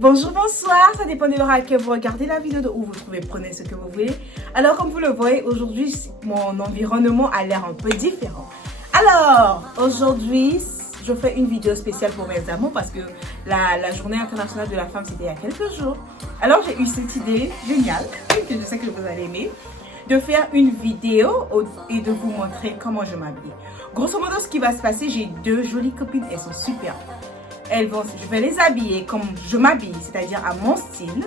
Bonjour, bonsoir, ça dépend de l'heure à laquelle vous regardez la vidéo, de où vous trouvez, prenez ce que vous voulez. Alors comme vous le voyez, aujourd'hui mon environnement a l'air un peu différent. Alors aujourd'hui, je fais une vidéo spéciale pour mes amours parce que la journée internationale de la femme c'était il y a quelques jours. Alors j'ai eu cette idée géniale, que je sais que vous allez aimer, de faire une vidéo et de vous montrer comment je m'habille. Grosso modo, ce qui va se passer, j'ai deux jolies copines, elles sont super. Je vais les habiller comme je m'habille, c'est-à-dire à mon style.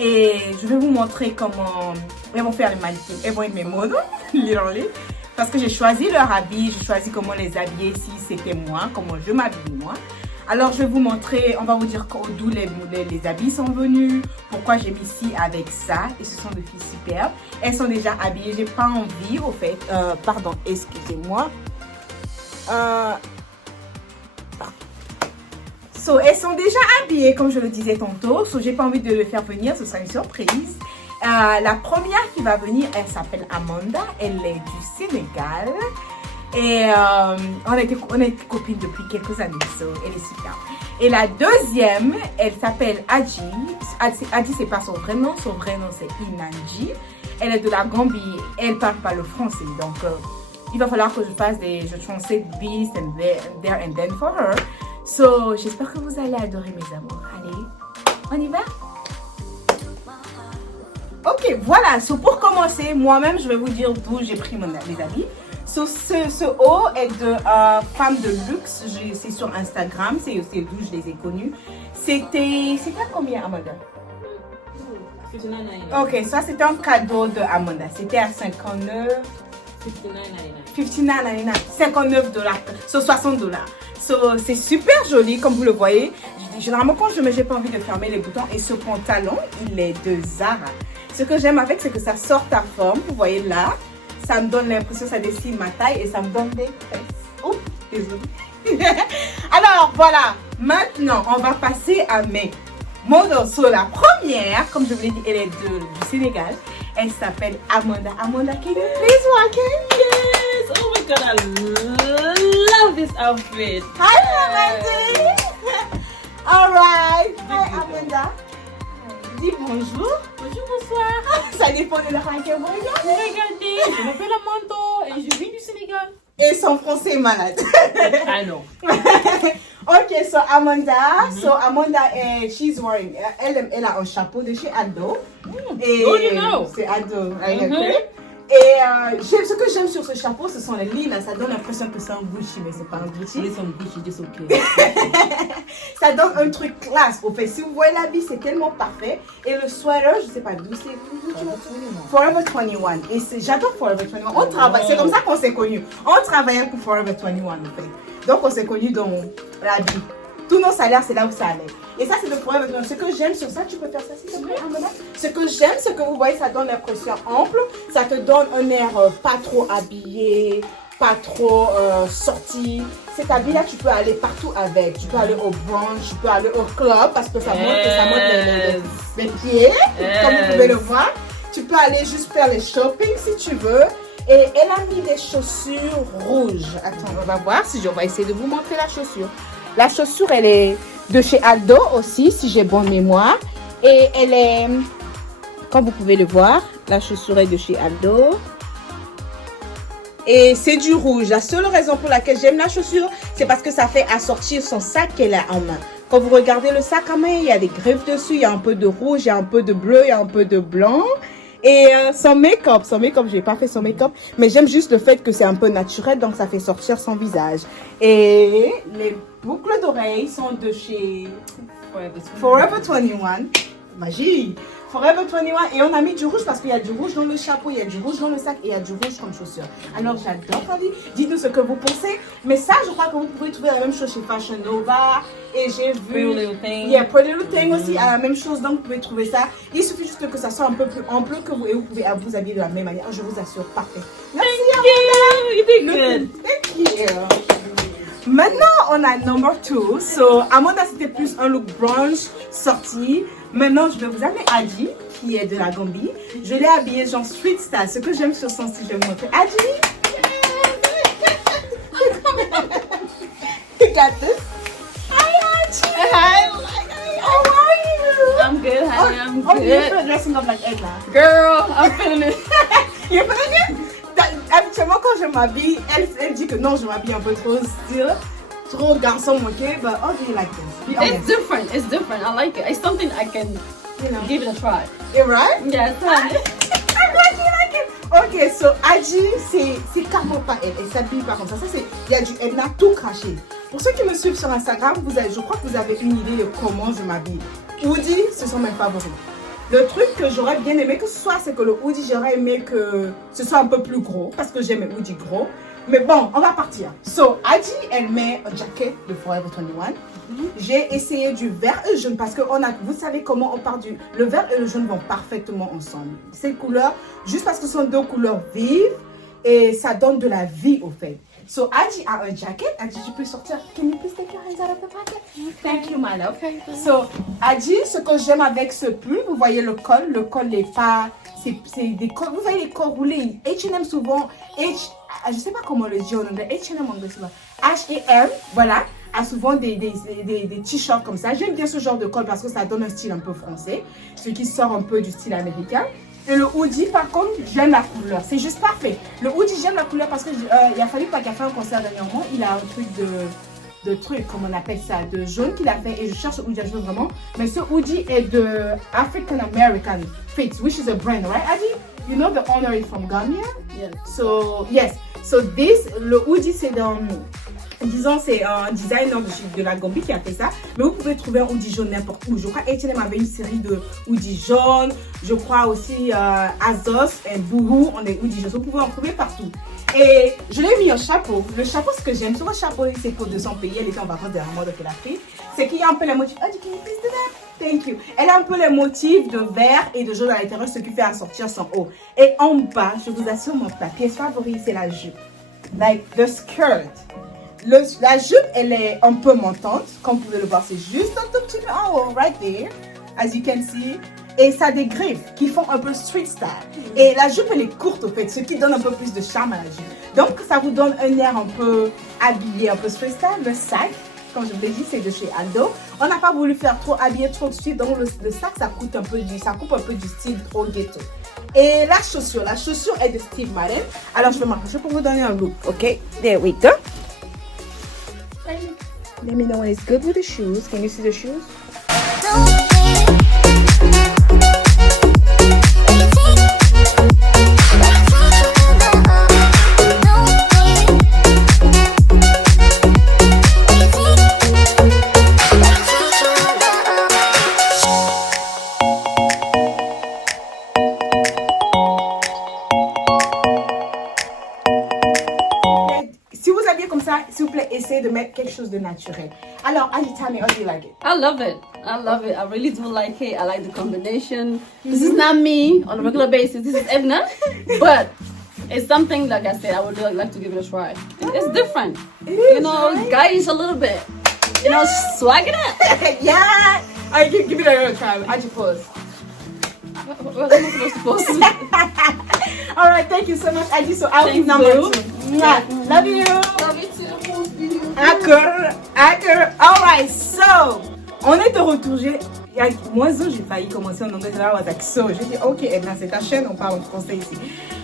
Et je vais vous montrer comment elles vont faire les mannequins. Elles vont être mes modèles, literally. Parce que j'ai choisi leur habit, j'ai choisi comment les habiller si c'était moi, comment je m'habille moi. Alors je vais vous montrer, on va vous dire d'où les habits sont venus, pourquoi j'ai mis ci avec ça. Et ce sont des filles superbes. Elles sont déjà habillées, j'ai pas envie au fait. Pardon, excusez-moi. So, elles sont déjà habillées, comme je le disais tantôt. So, j'ai pas envie de le faire venir, ce sera une surprise. La première qui va venir, elle s'appelle Amanda. Elle est du Sénégal. Et on est copines depuis quelques années. So, elle est super. Et la deuxième, elle s'appelle Adji. Adji, c'est pas son vrai nom. Son vrai nom, c'est Inanji. Elle est de la Gambie. Elle parle pas le français. Donc, il va falloir que je translate this and there and then for her. So, j'espère que vous allez adorer mes amours. Allez, on y va? Ok, voilà. So, pour commencer, moi-même, je vais vous dire d'où j'ai pris mes habits. So, ce haut est de femme de luxe. C'est sur Instagram. C'est d'où je les ai connus. C'était à combien, Amanda? $59.99. Ok, ça c'était un cadeau de Amanda. C'était à 59. $59.99. $59. So, $60. So, c'est super joli, comme vous le voyez. Généralement, quand j'ai pas envie de fermer les boutons. Et ce pantalon, il est de Zara. Ce que j'aime avec, c'est que ça sort ta forme. Vous voyez là, ça me donne l'impression, ça dessine ma taille et ça me donne des fesses. Oh, désolé. Alors, voilà. Maintenant, on va passer à mes modèles. So, la première, comme je vous l'ai dit, elle est du Sénégal. Elle s'appelle Amanda. Amanda, can you please walk in? Yes! Oh my god, I love this outfit. Hi, Amanda. All right. Hi, Amanda. Dis bonjour. Bonjour, bonsoir. Ça dépend de la que vous regardez. Regardez, je m'appelle Amanda et je viens du Sénégal. Et son français est malade. I know. Ok, so Amanda, she's wearing, elle a un chapeau de chez Aldo. Et Oh, you know. c'est Aldo. Et ce que j'aime sur ce chapeau, ce sont les lignes. Ça donne l'impression que c'est un Gucci, mais c'est pas un Gucci. C'est un Gucci, just okay. Ça donne un truc classe. Au fait, si vous voyez l'habit, c'est tellement parfait. Et le sweater, je sais pas d'où c'est. Forever 21. Et j'adore Forever 21. On travaille, c'est comme ça qu'on s'est connus. On travaillait pour Forever 21 en fait. Donc on s'est connus dans l'habit. Tous nos salaires, c'est là où ça allait. Et ça, c'est le Forever 21. Ce que j'aime sur ça, tu peux faire ça s'il te plaît, Amanda. Ce que j'aime, c'est que vous voyez, ça donne l'impression ample. Ça te donne un air pas trop habillé, pas trop sorti. Cet habit-là, tu peux aller partout avec. Tu peux aller au brunch, tu peux aller au club parce que ça monte les pieds, comme vous pouvez le voir. Tu peux aller juste faire les shopping si tu veux. Et elle a mis des chaussures rouges. Attends, on va voir si on va essayer de vous montrer la chaussure. La chaussure, elle est de chez Aldo aussi, si j'ai bonne mémoire. Et elle est, comme vous pouvez le voir, la chaussure est de chez Aldo. Et c'est du rouge. La seule raison pour laquelle j'aime la chaussure, c'est parce que ça fait assortir son sac qu'elle a en main. Quand vous regardez le sac en main, il y a des griffes dessus, il y a un peu de rouge, il y a un peu de bleu, il y a un peu de blanc. Et son make-up, j'ai pas fait son make-up, mais j'aime juste le fait que c'est un peu naturel, donc ça fait sortir son visage. Et les boucles d'oreilles sont de chez Forever 21. Magie! Forever 21. Et on a mis du rouge parce qu'il y a du rouge dans le chapeau, il y a du rouge dans le sac et il y a du rouge comme chaussure. Alors j'adore ça. Dites-nous ce que vous pensez. Mais ça, je crois que vous pouvez trouver la même chose chez Fashion Nova. Et j'ai vu. Pretty Little Thing. Yeah, Pretty Little Thing aussi a la même chose. Donc vous pouvez trouver ça. Il suffit juste que ça soit un peu plus ample que vous et vous pouvez vous habiller de la même manière. Je vous assure, parfait. Merci, Amanda. You did good. Thank you. Maintenant, on a number 2. So, Amanda, c'était plus un look brunch sorti. Maintenant, je vais vous amener Adji, qui est de la Gambie. Je l'ai habillée genre street style. Ce que j'aime sur son style, je vais vous montrer. Adji! You got this? Hi, Adji! Hi! How are you? Oh, you're still dressing up like Edna. Girl, I'm feeling it. You're feeling it? Habituellement, quand je m'habille, elle dit que non, je m'habille un peu trop style, trop garçon manqué. But how do you like this? Be honest. It's different. It's different. I like it. It's something I can, give it a try. You're right? Yes. I'm glad you like it. Ok, so Adji, c'est carrément pas elle. Elle s'habille pas comme ça. Il y a du Edna tout craché. Pour ceux qui me suivent sur Instagram, je crois que vous avez une idée de comment je m'habille. Hoodie, ce sont mes favoris. Le truc que j'aurais bien aimé que ce soit, c'est que le hoodie, j'aurais aimé que ce soit un peu plus gros, parce que j'aime les hoodies gros. Mais bon, on va partir. So, Adji, elle met un jacket de Forever 21. J'ai essayé du vert et le jaune parce que vous savez comment on part du... Le vert et le jaune vont parfaitement ensemble. Ces couleurs, juste parce que ce sont deux couleurs vives et ça donne de la vie au fait. So, Adji a un jacket. Adji, tu peux sortir. Can you please take your hands out of the pocket? Thank you, my love. Okay. So, Adji, ce que j'aime avec ce pull, vous voyez le col n'est pas... C'est des cols, vous voyez les cols roulés. H&M souvent, je sais pas comment le dire en anglais. H&M en anglais souvent. H&M, voilà, a souvent des t-shirts comme ça. J'aime bien ce genre de col parce que ça donne un style un peu français, ce qui sort un peu du style américain. Et le hoodie, par contre, j'aime la couleur. C'est juste parfait. Le hoodie, j'aime la couleur parce que il a fallu pas qu'il a fait un concert dernièrement. Il a un truc de truc, comme on appelle ça, de jaune qu'il a fait. Et je cherche le hoodie à jouer vraiment. Mais ce hoodie est de African American Fits, which is a brand, right, Adji? You know the owner is from Gambia? Yes. So, yes. So le hoodie, c'est dans... Disons, c'est un designer de la Gambie qui a fait ça. Mais vous pouvez trouver un hoodie jaune n'importe où. Je crois H&M avait une série de hoodies jaunes. Je crois aussi Azos et Boohoo ont des hoodies jaunes. Vous pouvez en trouver partout. Et je l'ai mis en chapeau. Le chapeau, ce que j'aime sur le chapeau, c'est pour de son pays. Elle était en vacances dernièrement, donc elle a pris. C'est qu'il y a un peu les motifs. Oh, can you please do that? Thank you. Elle a un peu les motifs de vert et de jaune à l'intérieur, ce qui fait assortir son haut. Et en bas, je vous assure, ma pièce favorite, c'est la jupe. Like the skirt. La jupe, elle est un peu montante. Comme vous pouvez le voir, c'est juste un tout petit peu en haut, right there. As you can see. Et ça a des griffes qui font un peu street style. Et la jupe, elle est courte au fait, ce qui donne un peu plus de charme à la jupe. Donc, ça vous donne un air un peu habillé, un peu street style. Le sac, comme je vous l'ai dit, c'est de chez Aldo. On n'a pas voulu faire trop habillé, trop de suite. Donc, le sac, ça coupe un peu du style trop ghetto. Et la chaussure est de Steve Madden. Alors, je vais m'approcher pour vous donner un look. OK, there we go. Let me know when it's good with the shoes. Can you see the shoes? S'il vous plaît, essayez de mettre quelque chose de naturel. Alors, Adji, tell me, how do you like it? I love it. I love it. I really do like it. I like the combination. This is not me on a regular basis. This is Edna. But it's something, like I said, I would like to give it a try. It's different. It is, right? Guys, a little bit. Swagging it. Yeah. All right, give it a try. Adji, pose. What am I supposed to do? All right, thank you so much, Adji. So I'll give number 2. Yeah. Love you. Love you too. Accord. All right, so on est de retour. Moi, j'ai failli commencer en anglais. Là, so j'ai dit, ok, Edna, c'est ta chaîne, on parle en français ici.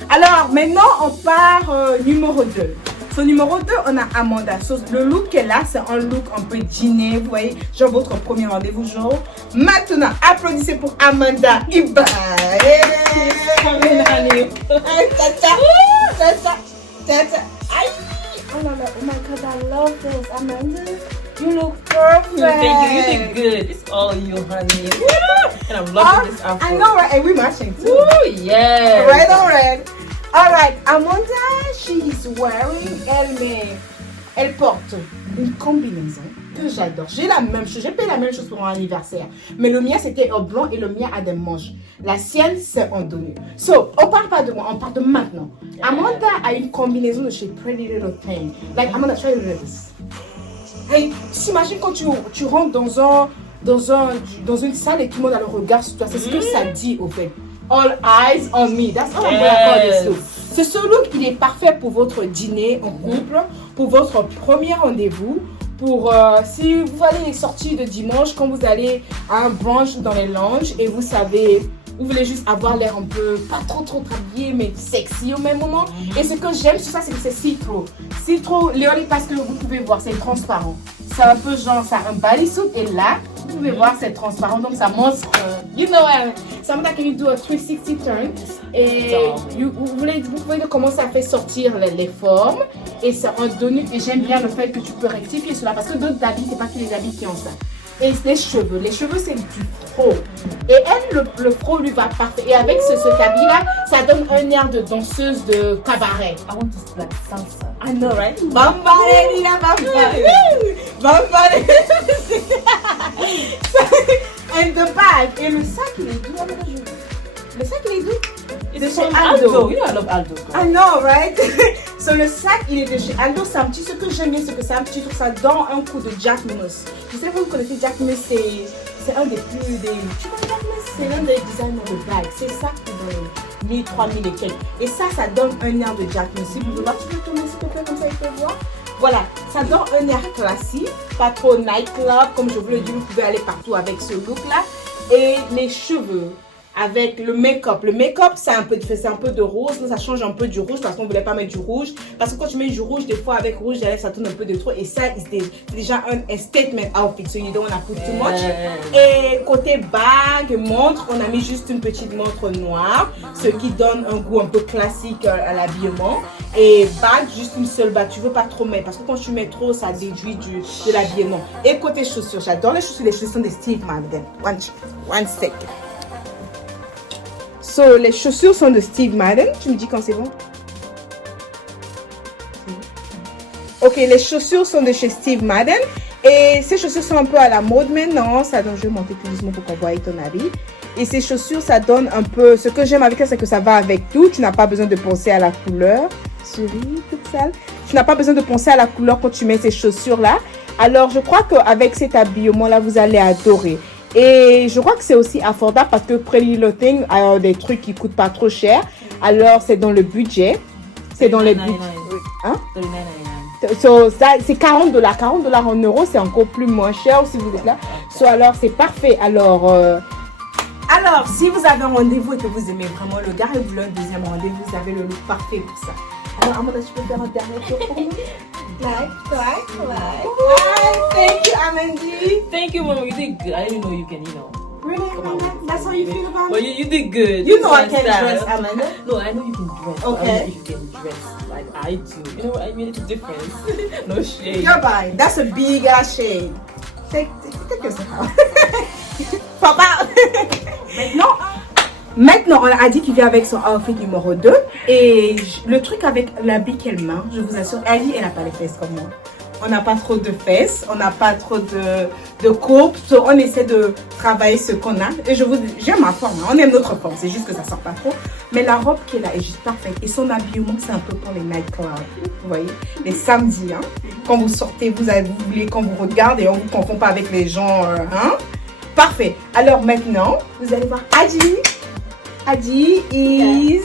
Alors, maintenant, on part numéro 2. So, numéro 2, on a Amanda. So, le look qu'elle a, c'est un look un peu dîner, vous voyez, genre votre premier rendez-vous jour. Maintenant, applaudissez pour Amanda Iba. Oh my God, I love this, Amanda. You look perfect. Thank you. You look good. It's all you, honey. And I'm loving this outfit. I know, right? And we matching too. Ooh, yeah. Red on red. All right, Amanda, she is wearing. Elle porte une combinaison que j'adore. J'ai la même chose. J'ai payé la même chose pour mon anniversaire. Mais le mien, c'était en blanc et le mien a des manches. La sienne, c'est en donné. So, on parle pas de moi, on parle de maintenant. Yeah. Amanda a une combinaison de chez Pretty Little Thing. Like, Amanda, try to do this. Hey, tu t'imagines quand tu rentres dans une salle et tout le monde a le regard sur toi. C'est ce que ça dit, au fait. All eyes on me. That's all I'm gonna call this look. Ce look, il est parfait pour votre dîner en couple, pour votre premier rendez-vous, pour si vous allez les sorties de dimanche, quand vous allez à un brunch dans les lounges et vous savez, vous voulez juste avoir l'air un peu, pas trop habillé, mais sexy au même moment. Et ce que j'aime sur ça, c'est que c'est see-through. See-through, Léonie, parce que vous pouvez voir, c'est transparent. C'est un peu genre, ça a un bodysuit et là, vous pouvez voir, c'est transparent, donc ça montre, you know, sometimes you do a 360 turn et vous pouvez commencer à faire sortir les formes et ça en donne, et j'aime bien le fait que tu peux rectifier cela parce que d'autres habits, c'est pas tous les habits qui ont ça. Et les cheveux c'est du fro. Et elle, le fro lui va parfait. Et avec ce habit-là, ça donne un air de danseuse de cabaret. I want to like salsa. I know, right? Bambare, Lina, bambare. Bambare. And the bag. Et le sac, il est doux. Le sac, il est doux. It's from Aldo. You know I love Aldo. I know, right? So le sac, il est de chez Aldo. C'est un petit, ce que j'aime bien, c'est que c'est un petit truc, ça donne un coup de Jack Mus. Je sais pas si vous connaissez Jack Mus, c'est un des plus, tu vois Jack Mus, c'est l'un des designers de bagues. C'est ça qui donne 1000, 3000 et quelques. Et ça donne un air de Jack Mus. Si vous voulez voir, tu peux tourner s'il te plaît, comme ça, il peut voir. Voilà, ça donne un air classique, pas trop nightclub, comme je vous le dis, vous pouvez aller partout avec ce look-là. Et les cheveux. Avec le make-up. Le make-up, c'est un peu de rose. Ça change un peu du rouge parce qu'on ne voulait pas mettre du rouge. Parce que quand tu mets du rouge, des fois avec rouge, ça tourne un peu de trop. Et ça, c'est déjà un statement outfit. So you don't want to put too much. Et côté bague, montre, on a mis juste une petite montre noire. Ce qui donne un goût un peu classique à l'habillement. Et bague, juste une seule bague. Tu veux pas trop mettre. Parce que quand tu mets trop, ça déduit de l'habillement. Et côté chaussures, j'adore les chaussures. Les chaussures de Steve Madden. One second. So, les chaussures sont de Steve Madden. Tu me dis quand c'est bon? Ok, les chaussures sont de chez Steve Madden. Et ces chaussures sont un peu à la mode maintenant. Ça donne, je vais monter plus doucement pour qu'on voie ton habit. Et ces chaussures, ça donne un peu... Ce que j'aime avec ça, c'est que ça va avec tout. Tu n'as pas besoin de penser à la couleur. Souris, toute sale. Tu n'as pas besoin de penser à la couleur quand tu mets ces chaussures-là. Alors, je crois qu'avec cet habillement-là, vous allez adorer. Et je crois que c'est aussi affordable parce que Pretty Little Thing a des trucs qui coûtent pas trop cher. Alors, c'est dans le budget. C'est dans les budgets. Hein? So, ça, c'est $40. $40 en euros, c'est encore plus moins cher si vous êtes là. So, alors, c'est parfait. Alors, si vous avez un rendez-vous et que vous aimez vraiment le gars et vous voulez un deuxième rendez-vous, vous avez le look parfait pour ça. Alors, Amanda, tu peux faire un dernier tour pour nous? Like. Thank you, Amanda. Thank you, Mama. You did good. I didn't know you can, Really, Amanda? That's how you feel about Well, me? you did good. You know I This is can my dress, style. Amanda. No, I know you can dress. Okay. I don't know if you can dress like I do. You know what? I mean, it's a difference. No shade. You're buying. That's a big ass shade. Take yourself out. Papa. Maintenant, on a dit qu'il vient avec son outfit numéro 2. Et le truc avec l'habit qu'elle met, je vous assure, elle n'a pas les fesses comme moi. On n'a pas trop de fesses, on n'a pas trop de courbes. On essaie de travailler ce qu'on a. Et j'aime ma forme, on aime notre forme, c'est juste que ça sort pas trop. Mais la robe qu'elle a est juste parfaite. Et son habillement, c'est un peu pour les nightclubs. Vous voyez, les samedis, hein. Quand vous sortez, vous voulez, quand vous regardez, on ne vous confond pas avec les gens, hein. Parfait. Alors maintenant, vous allez voir Adi. Adi is...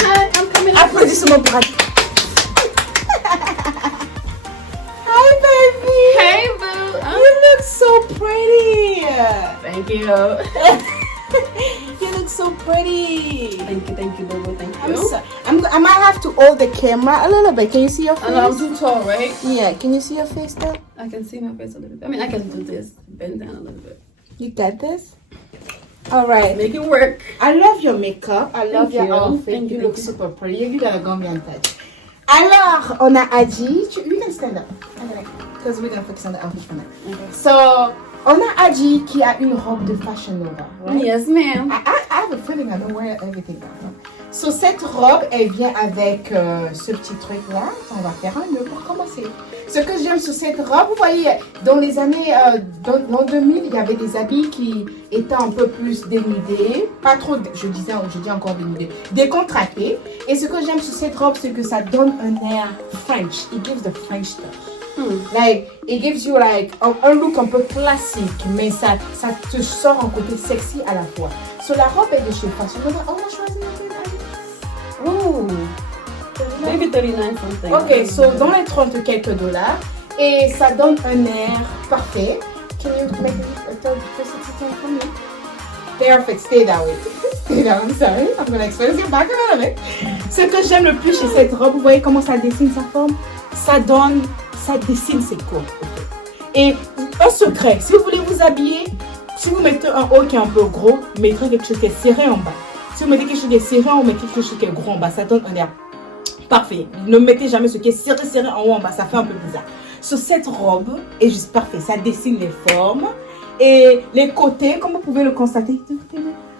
Hi, I'm coming. Applaudissements pour Adi. Hi, baby. Hey, boo. You look so pretty. Thank you. You look so pretty. Thank you, boo. Thank I'm you. so, I might have to hold the camera a little bit. Can you see your face? I'm too tall, right? Yeah, can you see your face though? I can see my face a little bit. I mean, I can do this. Bend down a little bit. You got this? All right. Make it work. I love your makeup. I love Thank your you. outfit. Thank You you, look thank you. super pretty. You got a Gambian touch. Alors, on a Adi. You can stand up. Because we're going to focus on the outfit for now. Okay. So, on a Adi qui a une robe de Fashion Nova. Right? Yes, ma'am. I have a feeling I know where everything comes from. So, cette robe, elle vient avec ce petit truc-là. On va faire un nœud pour commencer. Ce que j'aime sur cette robe, vous voyez, dans les années dans 2000, il y avait des habits qui étaient un peu plus dénudés, pas trop, je dis encore dénudés, décontractés. Et ce que j'aime sur cette robe, c'est que ça donne un air French. It gives the French touch. Like, it gives you like un look un peu classique, mais ça te sort un côté sexy à la fois. So la robe est de chez Fashion Nova. On a choisi Ooh. Maybe 39 something. Ok, so dans les 30 quelques dollars, Et ça donne un air parfait. Can you make a third person sit for me? Perfect, stay that way. Stay that way, I'm sorry. I'm gonna explain. Let's get back a little bit. Ce que j'aime le plus chez cette robe, vous voyez comment ça dessine sa forme? Ça dessine ses côtes. Et un secret, si vous voulez vous habiller, si vous mettez un haut qui est un peu gros, mettez quelque chose qui est serré en bas. Si vous mettez quelque chose qui est serré, on met quelque chose qui est gros en bas. Ça donne un air parfait. Ne mettez jamais ce qui est serré en haut en bas. Ça fait un peu bizarre. Sur cette robe est juste parfait. Ça dessine les formes. Et les côtés, comme vous pouvez le constater,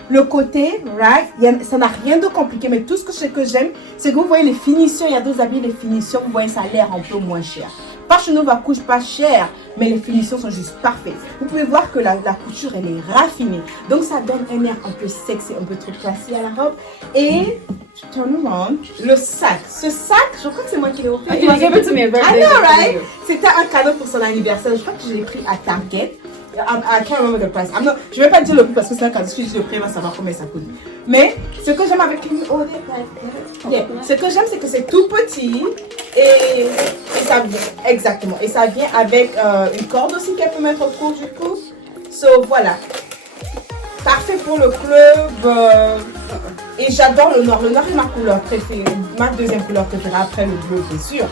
le côté, right, ça n'a rien de compliqué. Mais tout ce que j'aime, c'est que vous voyez les finitions. Il y a d'autres habits, les finitions, vous voyez, ça a l'air un peu moins cher. Fashion Nova couche pas cher, mais les finitions sont juste parfaites. Vous pouvez voir que la couture, elle est raffinée. Donc, ça donne un air un peu sexy, un peu trop classique à la robe. Et, turn around, le sac. Ce sac, je crois que c'est moi qui l'ai offert. You gave it to me a birthday. I know, right? C'était un cadeau pour son anniversaire. Je crois que je l'ai pris à Target. I can't remember the price. Je vais pas dire le prix parce que c'est un cadeau. Si je dis le prix, on va savoir combien ça coûte. Mais ce que j'aime avec lui, ce que j'aime, c'est que c'est tout petit et ça vient exactement. Et ça vient avec une corde aussi qu'elle peut mettre autour du cou. So voilà, parfait pour le club. Et j'adore le noir. Le noir est ma couleur préférée, ma deuxième couleur préférée après le bleu, bien sûr.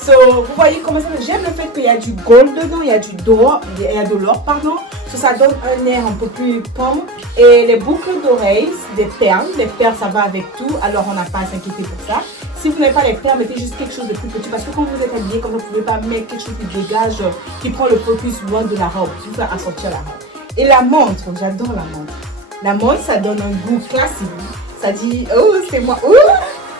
So, vous voyez comment ça. J'aime le fait qu'il y a du gold dedans, il y a du d'or, il y a de l'or, pardon. So, ça donne un air un peu plus pomme. Et les boucles d'oreilles, des perles. Les perles, ça va avec tout, alors on n'a pas à s'inquiéter pour ça. Si vous n'avez pas les perles, mettez juste quelque chose de plus petit. Parce que quand vous êtes habillé, comme vous ne pouvez pas mettre quelque chose qui dégage, qui prend le focus loin de la robe, qui va assortir la robe. Et la montre, j'adore la montre. La montre, ça donne un goût classique. Ça dit, oh, c'est moi. Oh,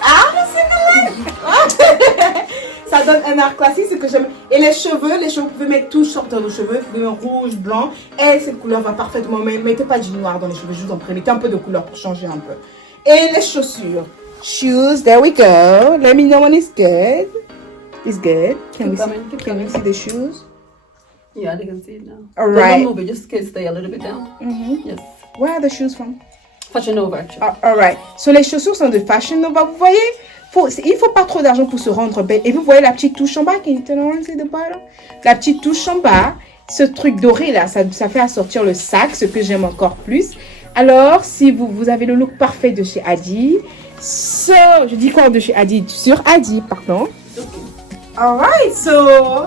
ah, c'est malade. Ça donne un art classique, ce que j'aime. Et les cheveux, vous pouvez mettre tout sorte dans les cheveux. Vous pouvez mettre rouge, blanc. Et cette couleur va parfaitement. Mais mettez pas du noir dans les cheveux, je vous en prie. Mettez un peu de couleur pour changer un peu. Et les chaussures. Shoes, there we go. Let me know when it's good. It's good. Can we see the shoes? Yeah, they can see it now. All right. Don't move it, just stay a little bit down. Yes. Where are the shoes from? Fashion Nova, actually. All right. So les chaussures sont de Fashion Nova. Vous voyez? Il faut pas trop d'argent pour se rendre belle. Et vous voyez la petite touche en bas. Can you turn around, see the bottom? La petite touche en bas. Ce truc doré là, ça fait assortir le sac, ce que j'aime encore plus. Alors, si vous avez le look parfait de chez Adi. Je dis quoi de chez Adi? Sur Adi, pardon. Alright, so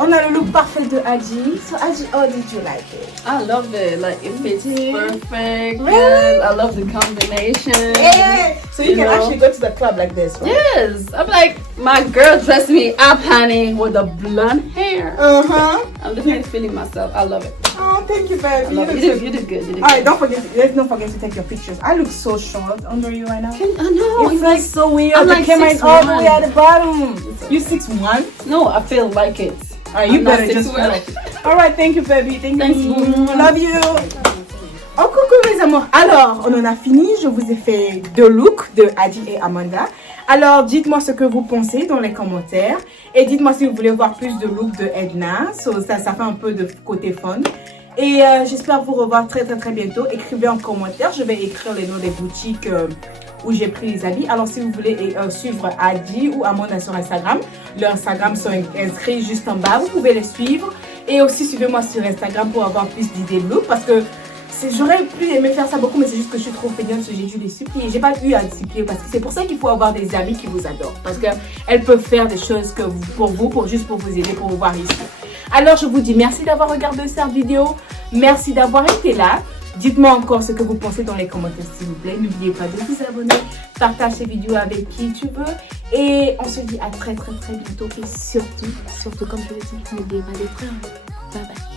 on a le look parfait de Adi. So Adi, how did you like it? I love it. Like, it fits perfect. Really? Yes, I love the combination. Yeah. So you can know? actually go to the club like this, right? Yes. I'm like, my girl dressed me up, honey, with the blonde hair. Uh-huh. I'm definitely feeling myself. I love it. Oh, thank you, baby. I love it. You did good. You did Alright, good. let's not forget to take your pictures. I look so short under you right now. I know. It It's like, feels so weird. I'm The like camera is all the 6'1". way at the bottom. You 6'1"? no, I feel like it. Alright, you I'm not better just 6'1". feel like it. Alright, thank you, baby. Thanks, you. boo. Love you. Oh, coucou mes amours. Alors, on en a fini. Je vous ai fait deux looks de Adi et Amanda. Alors, dites-moi ce que vous pensez dans les commentaires. Et dites-moi si vous voulez voir plus de looks de Edna. So, ça fait un peu de côté fun. Et j'espère vous revoir très bientôt. Écrivez en commentaire. Je vais écrire les noms des boutiques où j'ai pris les habits. Alors, si vous voulez suivre Adi ou Amanda sur Instagram, leurs Instagram sont inscrits juste en bas. Vous pouvez les suivre. Et aussi, suivez-moi sur Instagram pour avoir plus d'idées de look. Parce que j'aurais pu aimer faire ça beaucoup, mais c'est juste que je suis trop feignante, j'ai dû les supplier. J'ai pas eu à les supplier parce que c'est pour ça qu'il faut avoir des amis qui vous adorent. Parce qu'elles peuvent faire des choses juste pour vous aider, pour vous voir ici. Alors, je vous dis merci d'avoir regardé cette vidéo. Merci d'avoir été là. Dites-moi encore ce que vous pensez dans les commentaires, s'il vous plaît. N'oubliez pas de vous abonner, partage ces vidéos avec qui tu veux. Et on se dit à très bientôt. Et surtout, comme je l'ai dit, n'oubliez pas d'être heureux. Bye bye.